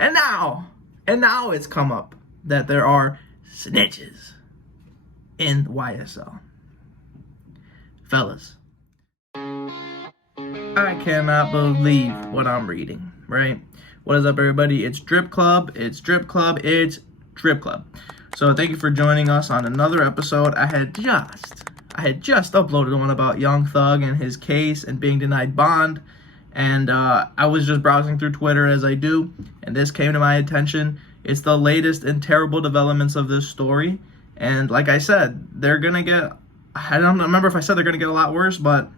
And now it's come up that there are snitches in YSL. Fellas, I cannot believe what I'm reading, right? What is up, everybody? It's Drip Club. It's Drip Club. It's Drip Club. So thank you for joining us on another episode. I had just uploaded one about Young Thug and his case and being denied bond. And I was just browsing through Twitter as I do, and this came to my attention. It's the latest and terrible developments of this story. And like I said, they're going to get, I don't remember if I said they're going to get a lot worse, but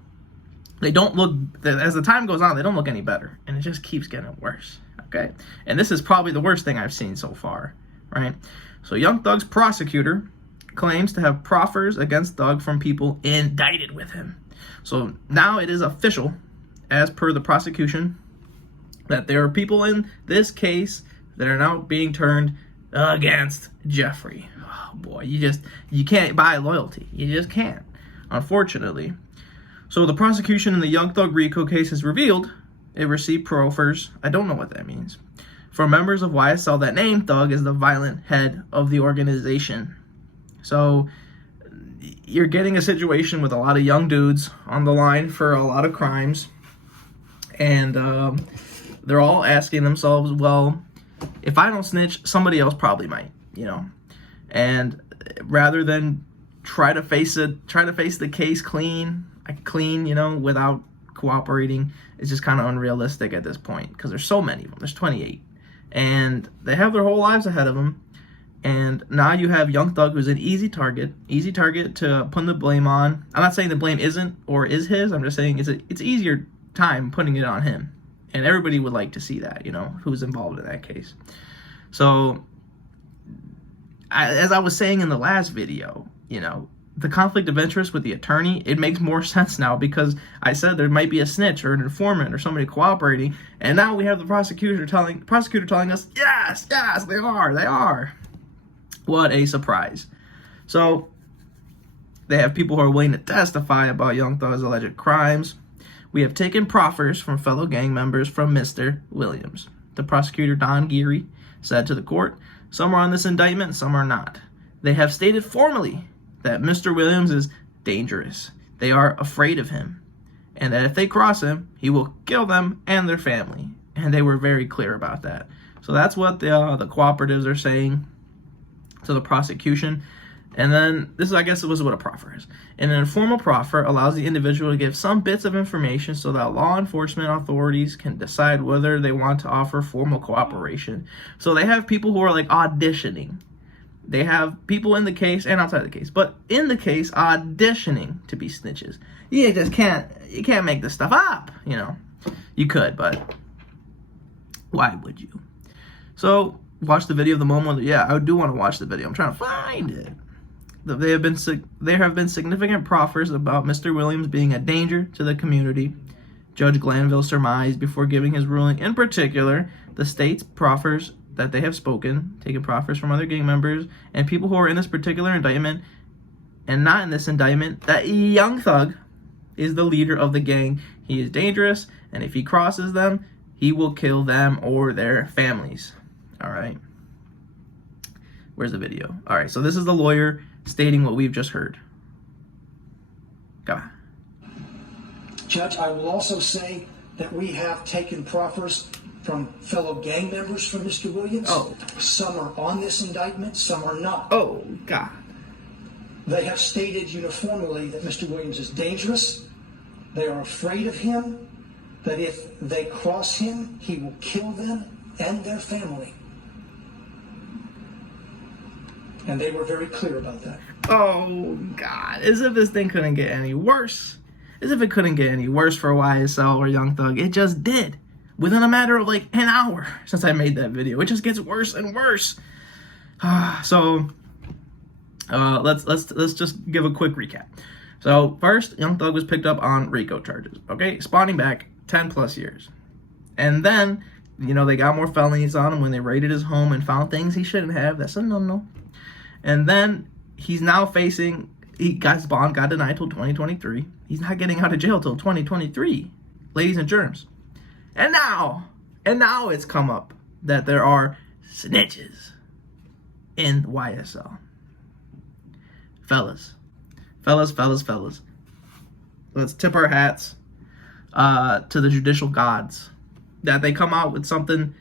they don't look, as the time goes on, they don't look any better. And it just keeps getting worse, okay? And this is probably the worst thing I've seen so far, right? So Young Thug's prosecutor claims to have proffers against Thug from people indicted with him. So now it is official, as per the prosecution, that there are people in this case that are now being turned against Jeffrey. Oh boy, you can't buy loyalty. You just can't, unfortunately. So the prosecution in the Young Thug RICO case has revealed it received proffers, I don't know what that means, from members of YSL that name Thug as the violent head of the organization. So you're getting a situation with a lot of young dudes on the line for a lot of crimes. And they're all asking themselves, well, if I don't snitch, somebody else probably might, you know. And rather than try to face the case clean, you know, without cooperating, it's just kind of unrealistic at this point because there's so many of them. There's 28, and they have their whole lives ahead of them. And now you have Young Thug, who's an easy target to put the blame on. I'm not saying the blame isn't or is his. I'm just saying it's easier time putting it on him, and everybody would like to see that, you know, who's involved in that case. So as I was saying in the last video, you know, the conflict of interest with the attorney, it makes more sense now because I said there might be a snitch or an informant or somebody cooperating, and now we have the prosecutor telling us yes they are. What a surprise. So they have people who are willing to testify about Young Thug's alleged crimes. We have taken proffers from fellow gang members from Mr. Williams. The prosecutor, Don Geary, said to the court, some are on this indictment, some are not. They have stated formally that Mr. Williams is dangerous. They are afraid of him, and that if they cross him, he will kill them and their family. And they were very clear about that. So that's what the cooperatives are saying to the prosecution. And then this is, I guess, was what a proffer is. An informal proffer allows the individual to give some bits of information so that law enforcement authorities can decide whether they want to offer formal cooperation. So they have people who are like auditioning. They have people in the case and outside the case, but in the case auditioning to be snitches. You can't make this stuff up, you know. You could, but why would you? So watch the video of the moment. Yeah, I do want to watch the video. I'm trying to find it. There have been significant proffers about Mr. Williams being a danger to the community. Judge Glanville surmised before giving his ruling. In particular, the state's proffers that they have taken proffers from other gang members and people who are in this particular indictment and not in this indictment, that Young Thug is the leader of the gang. He is dangerous, and if he crosses them, he will kill them or their families. All right. Where's the video? All right, so this is the lawyer stating what we've just heard. Go on. Judge, I will also say that we have taken proffers from fellow gang members for Mr. Williams. Oh. Some are on this indictment, some are not. Oh, God. They have stated uniformly that Mr. Williams is dangerous. They are afraid of him, that if they cross him, he will kill them and their family. And they were very clear about that. Oh, God. As if this thing couldn't get any worse. As if it couldn't get any worse for YSL or Young Thug. It just did. Within a matter of like an hour since I made that video. It just gets worse and worse. So, let's just give a quick recap. So, first, Young Thug was picked up on RICO charges. Okay? Spawning back 10 plus years. And then, you know, they got more felonies on him when they raided his home and found things he shouldn't have. That's a no-no. And then he's now facing, his bond got denied till 2023. He's not getting out of jail till 2023, ladies and germs. And now it's come up that there are snitches in YSL. Fellas. Let's tip our hats to the judicial gods that they come out with something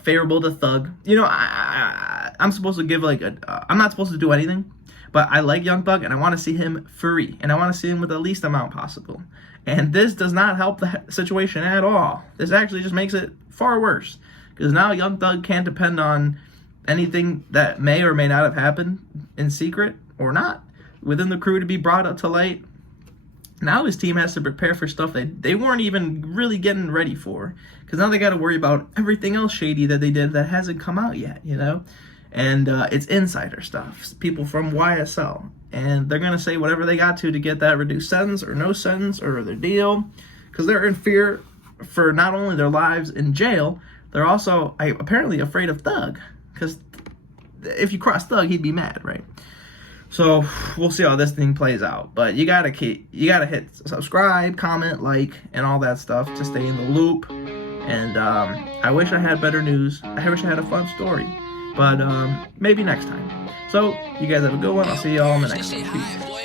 favorable to Thug. You know, I'm supposed to give I'm not supposed to do anything, but I like Young Thug and I want to see him free, and I want to see him with the least amount possible. And this does not help the situation at all. This actually just makes it far worse, because now Young Thug can't depend on anything that may or may not have happened in secret or not within the crew to be brought up to light. Now his team has to prepare for stuff that they weren't even really getting ready for, because now they got to worry about everything else shady that they did that hasn't come out yet, you know? And it's insider stuff, people from YSL, and they're going to say whatever they got to get that reduced sentence or no sentence or their deal, because they're in fear for not only their lives in jail, they're also apparently afraid of Thug, because if you cross Thug, he'd be mad, right? So we'll see how this thing plays out. But you gotta hit subscribe, comment, like, and all that stuff to stay in the loop. And I wish I had better news. I wish I had a fun story. But maybe next time. So you guys have a good one. I'll see you all in the next one. Peace.